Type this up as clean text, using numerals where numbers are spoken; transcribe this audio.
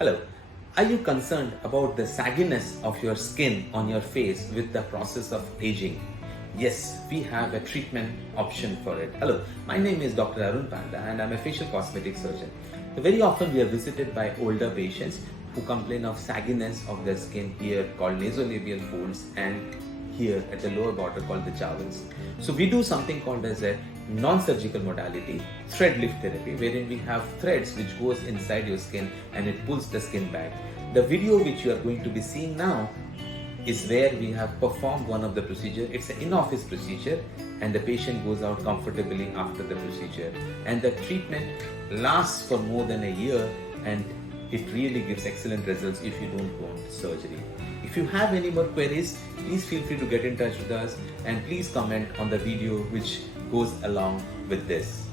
Hello. Are you concerned about the sagginess of your skin on your face with the process of aging? Yes, we have a treatment option for it. Hello, my name is Dr. Arun Panda and I'm a facial cosmetic surgeon. So very often we are visited by older patients who complain of sagginess of their skin here called nasolabial folds and here at the lower border called the jowls. So we do something called as a non-surgical modality, thread lift therapy, wherein we have threads which goes inside your skin and it pulls the skin back. The video which you are going to be seeing now is where we have performed one of the procedure. It's an in-office procedure and the patient goes out comfortably after the procedure. And the treatment lasts for more than a year and it really gives excellent results if you don't want surgery. If you have any more queries, please feel free to get in touch with us and please comment on the video which goes along with this.